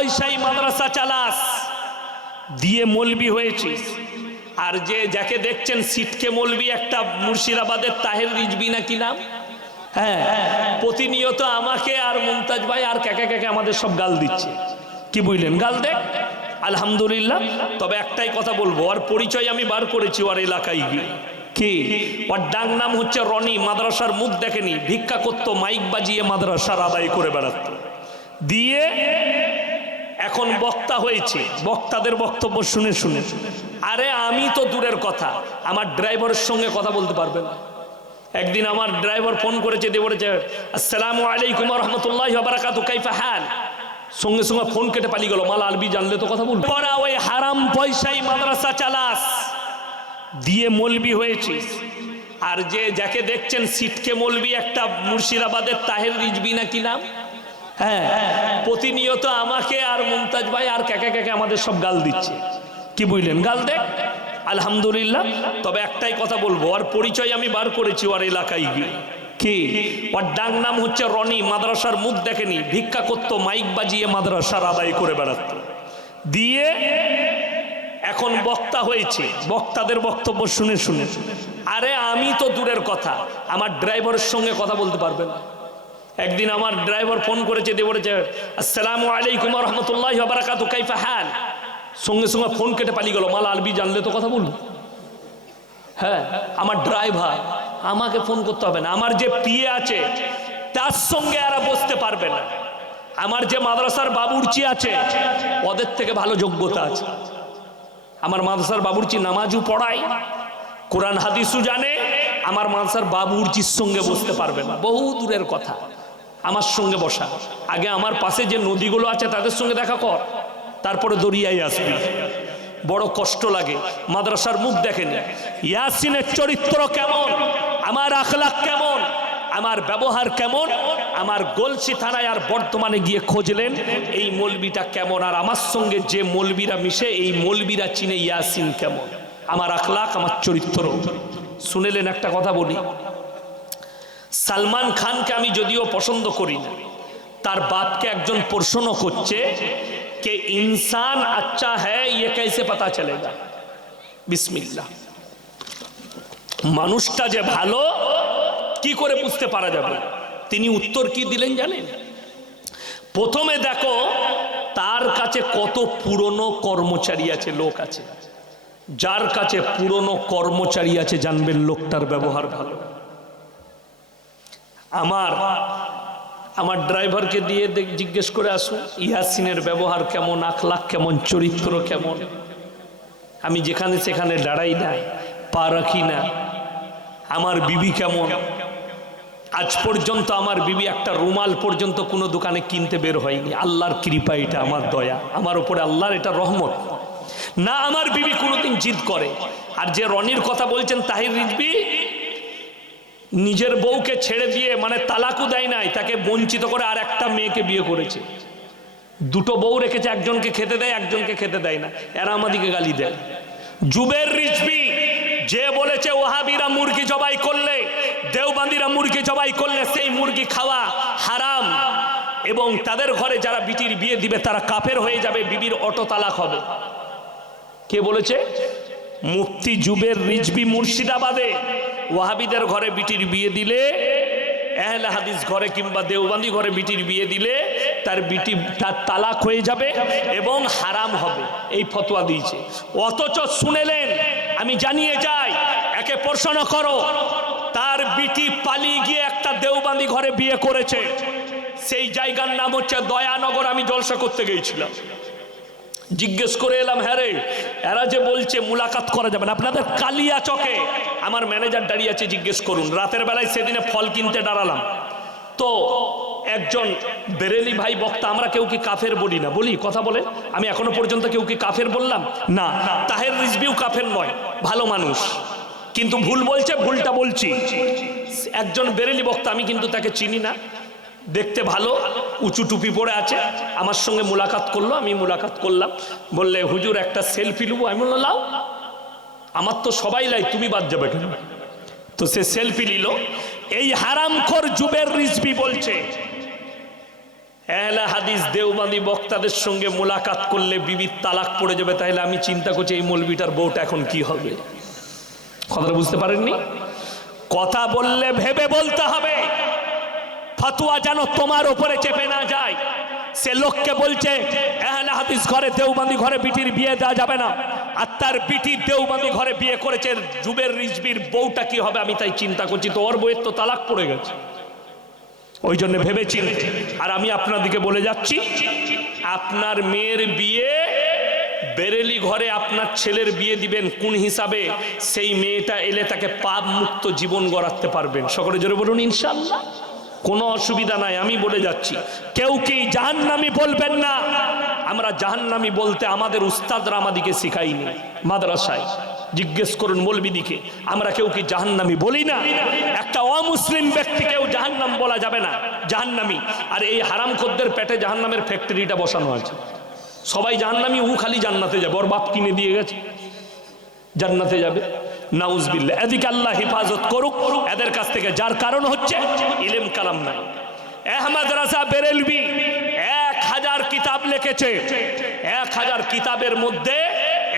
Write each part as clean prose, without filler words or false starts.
পয়সায় মাদ্রাসা চালাস, দিয়ে মৌলবি হয়েছিস। আর যাকে দেখছেন সিটকে মৌলবি, একটা মুর্শিদাবাদের তাহের রিজভী না কি নাম, হ্যাঁ, প্রতিনিয়ত আমাকে আর মুমতাজ ভাই আর কাকে আমাদের সব গাল দিচ্ছে। কি বুঝলেন? গাল দেখ, আলহামদুলিল্লাহ। তবে একটাই কথা বলবো, ওর পরিচয় আমি বার করেছি ওর এলাকায় গিয়ে। কি ওর ডাক নাম হচ্ছে রনি। মাদ্রাসার মুখ দেখেনি, ভিক্ষা করতো, মাইক বাজিয়ে মাদ্রাসার আদায় করে বেড়াতো, দিয়ে এখন বক্তা হয়েছে। বক্তাদের বক্তব্য শুনে শুনে, আরে আমি তো দূরের কথা, আমার ড্রাইভারের সঙ্গে কথা বলতে পারবে না। একদিন আমার ড্রাইভার ফোন করেছে, দিয়ে বলেছে আসসালামু আলাইকুম ওয়া রাহমাতুল্লাহি ওয়া বারাকাতুহু, কাইফা হাল? সঙ্গে সঙ্গে ফোন কেটে পালিয়ে গেল। মাল আরবি জানলে তো কথা বলবো। পড়া ওই হারাম পয়সায় মাদ্রাসা চালাস, দিয়ে মৌলবি হয়েছিস। আর যাকে দেখছেন সিটকে মৌলবি, একটা মুর্শিদাবাদের তাহের রিজভী না কি নাম, হ্যাঁ, প্রতিনিয়ত আমাকে আর মুমতাজ ভাই আর কাকে আমাদের সব গাল দিচ্ছে। কি বুঝলেন? গাল দেখ, আলহামদুলিল্লাহ। তবে একটাই কথা বলবো, ওর পরিচয় আমি বার করেছি ওর এলাকায় গিয়ে। কি ওর ডাক নাম হচ্ছে রনি। মাদ্রাসার মুখ দেখেনি, ভিক্ষা করতো, মাইক বাজিয়ে মাদ্রাসার আদায় করে বেড়াতো, দিয়ে এখন বক্তা হয়েছে। বক্তাদের বক্তব্য শুনে শুনে, আরে আমি তো দূরের কথা, আমার ড্রাইভারের সঙ্গে কথা বলতে পারবে না। একদিন আমার ড্রাইভার ফোন করেছে, দিয়ে বলেছে আসসালামু আলাইকুম ওয়া রাহমাতুল্লাহি ওয়া বারাকাতুহু, কাইফা হাল? সঙ্গে সঙ্গে ফোন কেটে পালিয়ে গেল। মাল আরবি জানলে তো কথা বলবো। হ্যাঁ, আমার ড্রাইভার, আমাকে ফোন করতে হবে না। আমার যে পিএ আছে তার সঙ্গে এরা বসতে পারবে না। আমার যে মাদ্রাসার বাবুর্চি আছে ওদের থেকে ভালো যোগ্যতা আছে। আমার মাদ্রাসার বাবুর্চি নামাজও পড়ায়, কোরআন হাদিসও জানে। আমার মাদ্রাসার বাবুর্চির সঙ্গে বসতে পারবে না, বহু দূরের কথা। আমার সঙ্গে বসা, আগে আমার পাশে যে নদীগুলো আছে তাদের সঙ্গে দেখা কর, তারপরে দরিয়ায় আসবি। বড় কষ্ট লাগে। মাদ্রাসার মুখ দেখেনি, ইয়াসিনের চরিত্র কেমন, আমার আখলাক কেমন, আমার ব্যবহার কেমন। আমার গলসি থানায় আর বর্তমানে গিয়ে খুঁজলেন এই মৌলবিটা কেমন, আর আমার সঙ্গে যে মৌলবিরা মিশে এই মৌলবিরা চিনে ইয়াসিন কেমন। আমার আখলাক, আমার চরিত্র। শুনেলেন? একটা কথা বলি, সালমান খানকে আমি যদিও পছন্দ করি না, তার বাপকে একজন প্রশ্ন করছে कि इंसान अच्छा है ये कैसे पता चलेगा? बिस्मिल्लाह, মানুষটা যে ভালো কি করে বুঝতে পারা যাবে? তিনি উত্তর কি দিলেন জানেন? প্রথমে দেখো তার কাছে কত পুরনো কর্মচারী আছে, লোক আছে। যার কাছে পুরনো কর্মচারী আছে জানবেন লোকটার ব্যবহার ভালো। আমার ড্রাইভারকে দিয়ে জিজ্ঞেস করে আসুন ইয়াসিনের ব্যবহার কেমন, আখলাক কেমন, চরিত্র কেমন। আমি যেখানে সেখানে দাঁড়াই না, পা রাখি না। আমার বিবি কেমন, আজ পর্যন্ত আমার বিবি একটা রুমাল পর্যন্ত কোনো দোকানে কিনতে বের হয়নি। আল্লাহর কৃপা, এটা আমার দয়া, আমার উপরে আল্লাহর এটা রহমত না। আমার বিবি কোনোদিন জিদ করে। আর যে রনির কথা বলছেন তাহির রিজভী, নিজের বউকে ছেড়ে দিয়ে, মানে তালাকও দেয় নাই, তাকে বঞ্চিত করে আর একটা মেয়েকে বিয়ে করেছে। দুটো বউ রেখেছে, একজনকে খেতে দেয়, একজনকে খেতে দেয় না। এরা আমাদেরকে গালি দেয়। জুবের রিজভী যে বলেছে ওয়াহাবিরা মুরগি জবাই করলে, দেওবন্দিরা মুরগি জবাই করলে সেই মুরগি খাওয়া হারাম, এবং তাদের ঘরে যারা বিটির বিয়ে দিবে তারা কাফের হয়ে যাবে, বিবির অটো তালাক হবে। কে বলেছে? মুফতি জুবের রিজভী মুর্শিদাবাদে। ওয়াহাবিদের ঘরে বিটির বিয়ে দিলে, আহলে হাদিস ঘরে কিংবা দেওবন্দি ঘরে বিটির বিয়ে দিলে তার তালাক হয়ে যাবে এবং হারাম হবে, এই ফতোয়া দিয়েছে। অথচ শুনেলেন, আমি জানিয়ে যাই, একে প্রশ্ন করো, তার বিটি পালিয়ে গিয়ে একটা দেওবন্দি ঘরে বিয়ে করেছে। সেই জায়গার নাম হচ্ছে দয়ানগর। আমি জলসা করতে গিয়েছিলাম, জিজ্ঞেস করে এলাম, হ্যাঁ রে, এরা যে বলছে মুলাকাত করা যাবে না, আপনাদের কালিয়া চকে আমার ম্যানেজার দাঁড়িয়ে আছে, জিজ্ঞেস করুন। রাতের বেলায় সেদিনে ফল কিনতে দাঁড়ালাম, তো একজন বেরেলি ভাই বক্তা, আমরা কেউ কি কাফের বলি না, বলি কথা বলে, আমি এখনো পর্যন্ত কেউ কি কাফের বললাম না। তাহের রিজভীও কাফের নয়, ভালো মানুষ, কিন্তু ভুল বলছে, ভুলটা বলছি। একজন বেরেলি বক্তা, আমি কিন্তু তাকে চিনি না, দেখতে ভালো, উঁচু টুপি পরে আছে, আমার সঙ্গে মুলাকাত করলো, আমি মুলাকাত করলাম। বললে হুজুর একটা সেলফি নেবো। আমি বললাম লাও, আমার তো সবাই লাই, তুমি বাদ যাবে কেন? তো সে সেলফি নিল। এই হারামখোর জুবের রিজভী বলছে আহলে হাদিস দেওবন্দি বক্তাদের সঙ্গে মোলাকাত করলে বিবির তালাক পড়ে যাবে, তাহলে আমি চিন্তা করছি এই মৌলবিটার বউটা এখন কি হবে। কথাটা বুঝতে পারেননি? কথা বললে ভেবে বলতে হবে, ফতোয়া যেন তোমার উপরে চেপে না যায়। সে লোককে বলছে আহলে হাদিস ঘরে দেওবন্দি ঘরে বিটির বিয়ে দেওয়া যাবে না, আর তার বিটি দেওবন্দি ঘরে বিয়ে করেছে, জুবের রিজবির বউটা কি হবে আমি তাই চিন্তা করছি। তো ওর বউয়ের তো তালাক পড়ে গেছে, ওই জন্য ভেবে চিনতে। আর আমি আপনাদেরকে বলে যাচ্ছি, আপনার মেয়ের বিয়ে বেরেলি ঘরে আপনার ছেলের বিয়ে দিবেন কোন হিসাবে, সেই মেয়েটা এলে তাকে পাপ মুক্ত জীবন গড়াতে পারবেন। সকলে জোরে বলুন ইনশাআল্লাহ। কোনো অসুবিধা নাই, আমি বলে যাচ্ছি। কেউ কি জাহান্নামী বলবেন না। আমরা জাহান্নামী বলতে আমাদের উস্তাদরা আমাদিকে শিখাইনি। মাদ্রাসায় জিজ্ঞেস করুন মৌলবিদিকে, আমরা কেউ কি জাহান্নামী বলি না। একটা অমুসলিম ব্যক্তিকেও জাহান্নাম বলা যাবে না, জাহান্নামী। আর এই হারামখোরদের পেটে জাহান্নামের ফ্যাক্টরিটা বসানো আছে। সবাই জাহান্নামী, ও খালি জান্নাতে যাবে, ওর বাপ কিনে দিয়ে গেছে জান্নাতে যাবে। নাউজবিল্লাহ। এদিকে আল্লাহ হেফাজত করুক এদের কাছ থেকে, যার কারণ হচ্ছে ইলম কালাম নাই। আহমদ রাজা বেরেলভি 1000 কিতাব লিখেছে, 1000 কিতাবের মধ্যে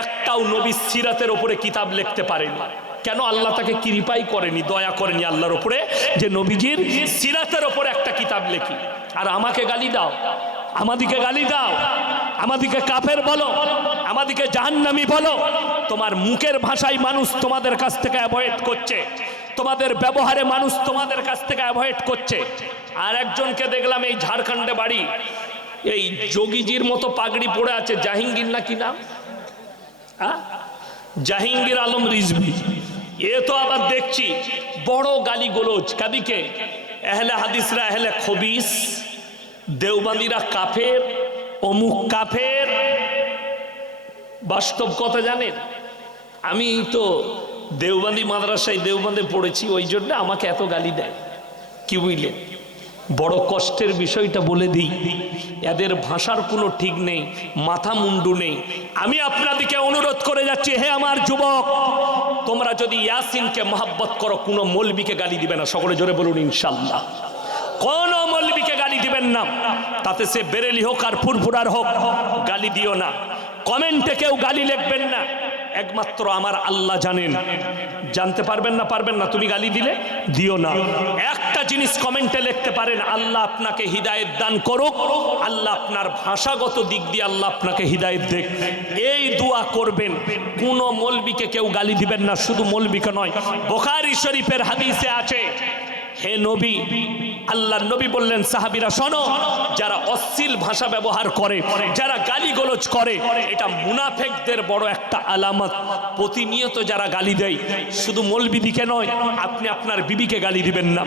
একটাও নবীর সিরাতের উপরে কিতাব লিখতে পারেনি। কেন? আল্লাহ তাকে কৃপাই করেনি, দয়া করেনি আল্লাহর উপরে যে নবীজির সিরাতের উপরে একটা কিতাব লেখি। আর আমাকে গালি দাও, আমাদিকে গালি দাও, আমাদিকে কাফের বলো, আমাদিকে জাহান্নামী বলো। তোমার মুখের ভাষায় মানুষ তোমাদের কাছ থেকে অ্যাভয়েড করছে, তোমাদের ব্যবহারে মানুষ তোমাদের কাছ থেকে অ্যাভয়েড করছে। আর একজনকে দেখলাম এই ঝাড়খণ্ডে বাড়ি, এই যোগীজির মতো পাগড়ি পড়ে আছে, জাহাঙ্গীর না কি নাম, জাহাঙ্গীর আলম রিজভী। এ তো আবার দেখছি বড় গালি গোলজ কাদিকে, আহলে হাদিসরা আহলে খবিস, দেওবন্দিরা কাফের, অমুক কাফের। বাস্তব কথা জানেন, আমি তো দেওবন্দি মাদ্রাসায় দেওবন্দে পড়েছি, ওই জন্য আমাকে এত গালি দেয়। কি বুঝলেন? বড় কষ্টের বিষয়টা বলে দিই, এদের ভাষার কোনো ঠিক নেই, মাথা মুন্ডু নেই। আমি আপনাদেরকে অনুরোধ করে যাচ্ছি, হে আমার যুবক, তোমরা যদি ইয়াসিনকে মহব্বত করো, কোনো মৌলবীকে গালি দিবে না। সকলে জোরে বলুন ইনশাআল্লাহ। কোন মৌলবীকে গালি দিবেন না, তাতে সে বেরেলি হোক আর ফুরফুরার হোক, গালি দিও না। কমেন্টে কেউ গালি লিখবেন না, একমাত্র আমার আল্লাহ জানেন। জানতে পারবেন না, পারবেন না, তুমি গালি দিলে দিও না। একটা জিনিস কমেন্টে লিখতে পারেন, আল্লাহ আপনাকে হিদায়েত দান করুক, আল্লাহ আপনার ভাষাগত দিক দিয়ে আল্লাহ আপনাকে হিদায়েত দেখ, এই দোয়া করবেন। কোন মৌলবীকে কেউ গালি দিবেন না। শুধু মৌলবীকে নয়, বুখারী শরীফের হাদিসে আছে, হে নবী, আল্লাহর নবী বললেন সাহাবীরা শোনো, যারা অশ্লীল ভাষা ব্যবহার করে, যারা গালিগালাজ করে, এটা মুনাফিকদের বড় একটা আলামত। প্রতিনিয়ত যারা গালি দেয়, শুধু মৌলবীদিকে নয়, আপনি আপনার বিবিকে গালি দিবেন না,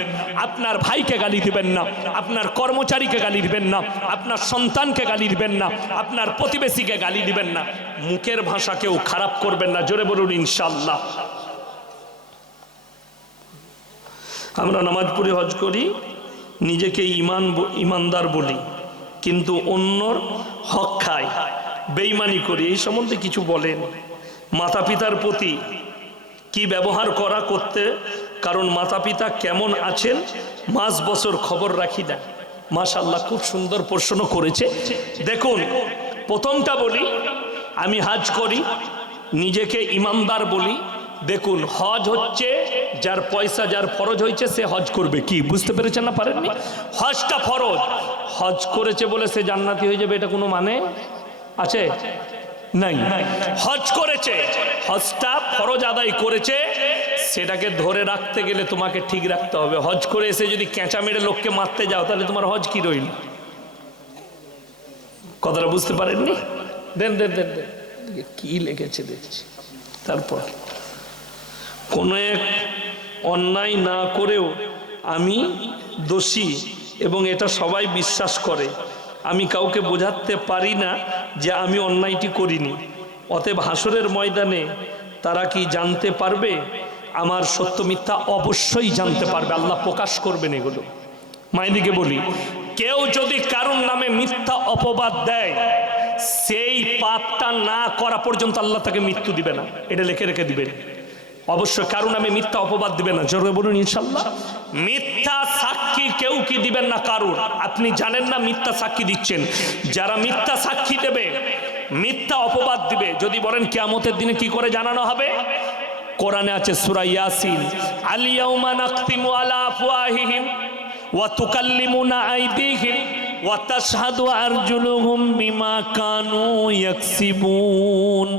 আপনার ভাইকে গালি দিবেন না, আপনার কর্মচারীকে গালি দিবেন না, আপনার সন্তানকে গালি দিবেন না, আপনার প্রতিবেশীকে গালি দিবেন না। মুখের ভাষাকেও খারাপ করবেন না। জোরে বলুন ইনশাআল্লাহ। আমরা নামাজ পড়ে হজ করি, নিজেকে ইমানদার বলি, কিন্তু অন্যর হক খাই, বেঈমানি করি, এই সম্বন্ধে কিছু বলেন। মাতা পিতার প্রতি কি ব্যবহার করা করতে, কারণ মাতা পিতা কেমন আছেন মাস বছর খবর রাখি না। মাশাআল্লাহ, খুব সুন্দর প্রশ্ন করেছে। দেখুন, প্রথমটা বলি, আমি হজ করি, নিজেকে ইমানদার বলি। দেখুন, হজ হচ্ছে যার পয়সা, যার ফরজ হয়েছে সে হজ করবে। কি বুঝতে পেরেছেন না পারেননি? হজটা ফরজ, হজ করেছে বলে সে জান্নাতি হয়ে যাবে, এটা কোনো মানে আছে? নাই। হজ করেছে, হজটা ফরজ আদায় করেছে, সেটাকে ধরে রাখতে গেলে তোমাকে ঠিক রাখতে হবে। হজ করে এসে যদি কেঁচা মেরে লোককে মারতে যাও, তাহলে তোমার হজ কি রইল? কথাটা বুঝতে পারেননি? দেন দেন দেন দেন, কি লিখেছে দেখছি। তারপর কোনো এক অন্যায় না করেও আমি দোষী এবং এটা সবাই বিশ্বাস করে, আমি কাউকে বোঝাতে পারি না যে আমি অন্যায়টি করিনি। অতএব হাসরের ময়দানে তারা কি জানতে পারবে আমার সত্য মিথ্যা? অবশ্যই জানতে পারবে, আল্লাহ প্রকাশ করবেন এগুলো। মাইদিকে বলি, কেউ যদি কারোর নামে মিথ্যা অপবাদ দেয়, সেই পাপটা না করা পর্যন্ত আল্লাহ তাকে মৃত্যু দিবে না, এটা লিখে রেখে দিবেন। অবশ্যই কারণ আমি মিথ্যা অপবাদ দিবেন না, জোরে বলুন ইনশাল্লাহ। মিথ্যা সাক্ষী কেউ কি দিবেন না কারুর। আপনি জানেন না মিথ্যা সাক্ষী দিচ্ছেন। যারা মিথ্যা সাক্ষী দেবে, মিথ্যা অপবাদ দিবে, যদি বলেন কিয়ামতের দিনে কি করে জানানো হবে? কোরআনে আছে সূরা ইয়াসিন, আল ইয়াউমা নাখতিমু আলা আফওয়াহিহিম ওয়া তুকাল্লিমুনা আইদিহিম ওয়া তাশহাদু আরজুলুহুম বিমা কানু ইয়াকসিবুন।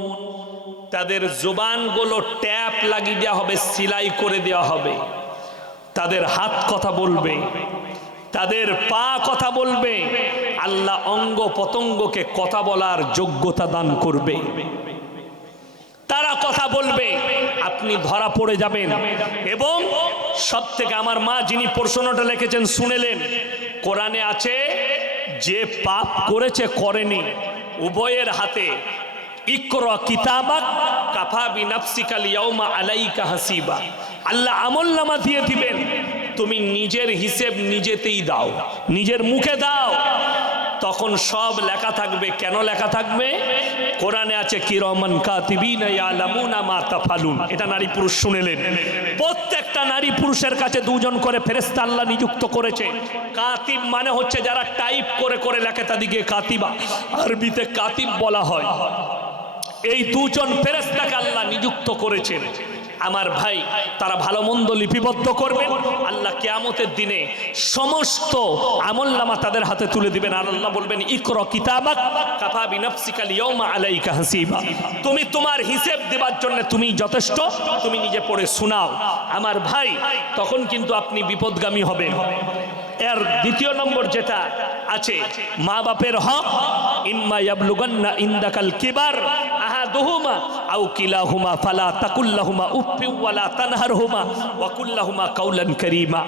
তাদের জবানগুলো ট্যাপ লাগিয়ে দেওয়া হবে, সেলাই করে দেওয়া হবে। তাদের হাত কথা বলবে, তাদের পা কথা বলবে। আল্লাহ অঙ্গ পতঙ্গকে কথা বলার যোগ্যতা দান করবে। তারা কথা বলবে, আপনি ধরা পড়ে যাবেন। এবং সব থেকে আমার মা যিনি প্রশ্নটা লিখেছেন শুনেলেন, কোরআনে আছে যে পাপ করেছে করেনি, উভয়ের হাতে ইকরা কিতাবাক কাফা বিনাফসিকাল ইয়াউমা আলাইকা হাসিবা। আল্লাহ আমলনামা দিয়ে দিবেন, তুমি নিজের হিসেব নিজেতেই দাও, নিজের মুখে দাও, তখন সব লেখা থাকবে। কেন লেখা থাকবে? কোরআনে আছে কিরামান কাতিবিনা ইয়ালামুনা মা তাফালুন। এটা নারী পুরুষ শুনেলেন। প্রত্যেকটা নারী পুরুষের কাছে দুজন করে ফেরেশতা আল্লাহ নিযুক্ত করেছে। কাতিব মানে হচ্ছে যারা টাইপ করে করে লেখে, তাদেরকে কাতিবা, আরবিতে কাতিব বলা হয়। এই দুজন ফেরেশতাকে আল্লাহ নিযুক্ত করেছেন। আমার ভাই, তারা ভালো মন্দ লিপিবদ্ধ করবেন। আল্লাহ কিয়ামতের দিনে সমস্ত আমলনামা তাদের হাতে তুলে দিবেন। আর আল্লাহ বলবেন ইকরা কিতাবাক কাফা বিনাফসিকাল ইয়াউমা আলাইকা হাসিবা। তুমি তোমার হিসেব দেবার জন্য তুমি যথেষ্ট, তুমি নিজে পড়ে শোনাও। আমার ভাই, তখন কিন্তু আপনি বিপদগামী হবেন। এর দ্বিতীয় নম্বর যেটা আছে, মা বাপের হক। ইম্মা ইয়াবলুগান্না ইনদাকাল কিবার আহাদুহুমা আও কিলাহুমা ফালা তাকুল্লাহুমা উফফিন ওয়ালা তানহারহুমা ওয়া কুল্লাহুমা কাওলান কারীমা।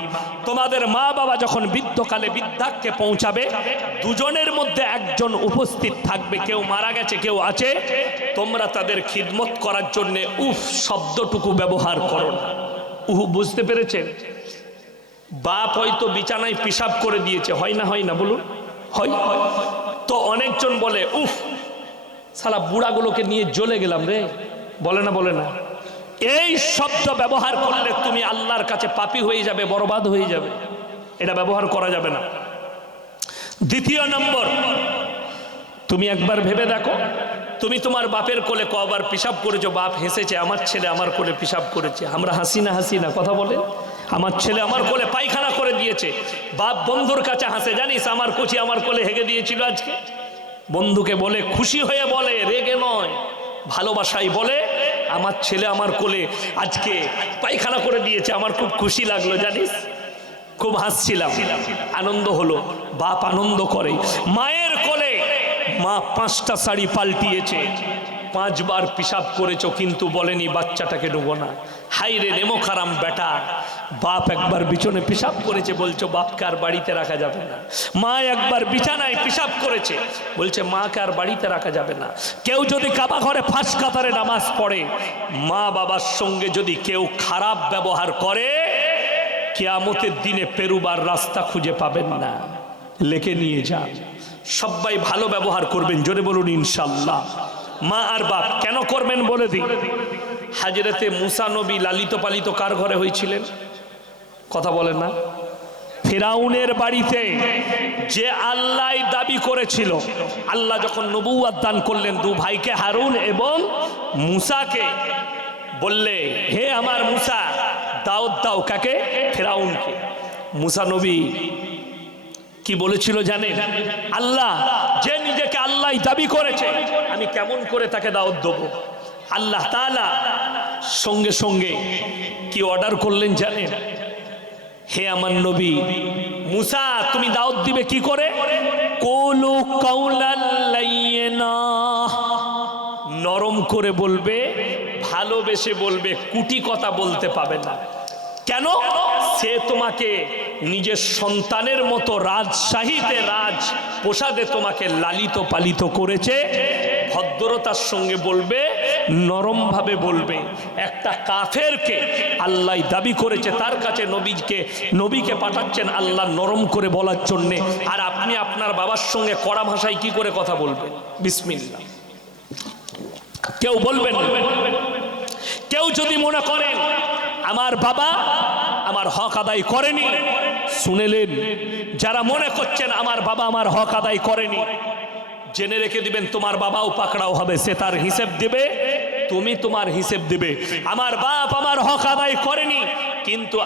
তোমাদের মা বাবা যখন বৃদ্ধকালে বৃদ্ধাক্যে পৌঁছাবে, দুজনের মধ্যে একজন উপস্থিত থাকবে, কেউ মারা গেছে কেউ আছে, তোমরা তাদের খিদমত করার জন্য উফ শব্দটুকু ব্যবহার করো না। বুঝতে পেরেছেন? বাপ হয়তো বিছানায় পেশাব করে দিয়েছে, হয় না হয় না বলুন? হয়। তো অনেকজন বলে উফ শালা বুড়াগুলোকে নিয়ে জ্বলে গেলাম রে, বলে না বলে না? এই শব্দ ব্যবহার করলে তুমি আল্লাহর কাছে পাপী হয়ে যাবে, বরবাদ হয়ে যাবে। এটা ব্যবহার করা যাবে না। দ্বিতীয় নম্বর, তুমি একবার ভেবে দেখো, তুমি তোমার বাপের কোলে কবার পেশাব করেছো? বাপ হেসেছে, আমার ছেলে আমার কোলে পেশাব করেছে। আমরা হাসি না কথা বলে, আমার ছেলে আমার কোলে পায়খানা করে দিয়েছে। বাপ বন্ধুর কাছে হাসে, জানিস আমার কোচি আমার কোলে হেগে দিয়েছিল আজকে। বন্ধুকে বলে, খুশি হয়ে বলে, রেগে নয়, ভালোবাসাই বলে, আমার ছেলে আমার কোলে আজকে পায়খানা করে দিয়েছে, আমার খুব খুশি লাগলো, জানিস, খুব হাসছিলাম, আনন্দ হলো। বাপ আনন্দ করে। মায়ের কোলে মা 5টা শাড়ি পাল্টিয়েছে, 5 বার পেশাব করেছো, কিন্তু বলেনি বাচ্চাটাকে নেবো না। হাই রে নেমো খারাম বেটা, বাপ একবার বিছানে পেশাব করেছে, বলছো বাপকে আর বাড়িতে রাখা যাবে না। মা একবার বিছানায় পেশাব করেছে, বলছে মাকে আর বাড়িতে রাখা যাবে না। কেউ যদি কাবা ঘরে ফাঁস কাতারে নামাজ পড়ে, মা বাবার সঙ্গে যদি কেউ খারাপ ব্যবহার করে, কিয়ামতের দিনে পেরুবার রাস্তা খুঁজে পাবেন না। লেখে নিয়ে যান, সবাই ভালো ব্যবহার করবেন, জোরে বলুন ইনশাল্লাহ। মা আর বাপ কেন করবেন বলে দিই। হাজরতে মুসা নবী লালিত পালিত কার ঘরে হয়েছিলেন? কথা বলেন না? ফিরাউনের বাড়িতে। যে আল্লাহ দাবি করেছিল, আল্লাহ যখন নবুয়ত দান করলেন 2 ভাইকে, হারুন এবং মুসাকে, বললে হে আমার মুসা দাওয়াত দাও। কাকে? ফিরাউনকে। মুসা নবী কি বলেছিল জানেন? আল্লাহ, যে নিজেকে আল্লাহ দাবি করেছে, আমি কেমন করে তাকে দাওয়াত দেবো? আল্লাহ তাআলা সঙ্গে সঙ্গে কি অর্ডার করলেন জানেন? হে আমার নবী মুসা, তুমি দাওয়াত দিবে কি করে? কুলু কাওলান লাইয়িনা, নরম করে বলবে, ভালোবেসে বলবে, কুটি কথা বলতে পাবে না। কেন? সে তোমাকে নিজের সন্তানের মতো রাজশাহীতে রাজ প্রসাদে তোমাকে লালিত পালিত করেছে। ভদ্রতার সঙ্গে বলবে, নরম ভাবে বলবে। একটা কাফেরকে আল্লাহ দাবি করেছে, তার কাছে নবীকে পাঠাচ্ছেন আল্লাহ নরম করে বলার জন্যে, আর আপনি আপনার বাবার সঙ্গে কড়া ভাষায় কি করে কথা বলবেন? বিসমিল্লাহ। কেউ বলবেন, কেউ যদি মনে করেন আমার বাবা আমার হক আদায় করেনি, শুনেলেন, যারা মনে করছেন আমার বাবা আমার হক আদায় করেনি, জেনে রেখে দিবেন তোমার বাবাও পাকড়াও হবে, সে তার হিসেব দিবে, তুমি তোমার হিসেব দিবে। আমার বাপ আমার হক আদায় করেনি, কিন্তু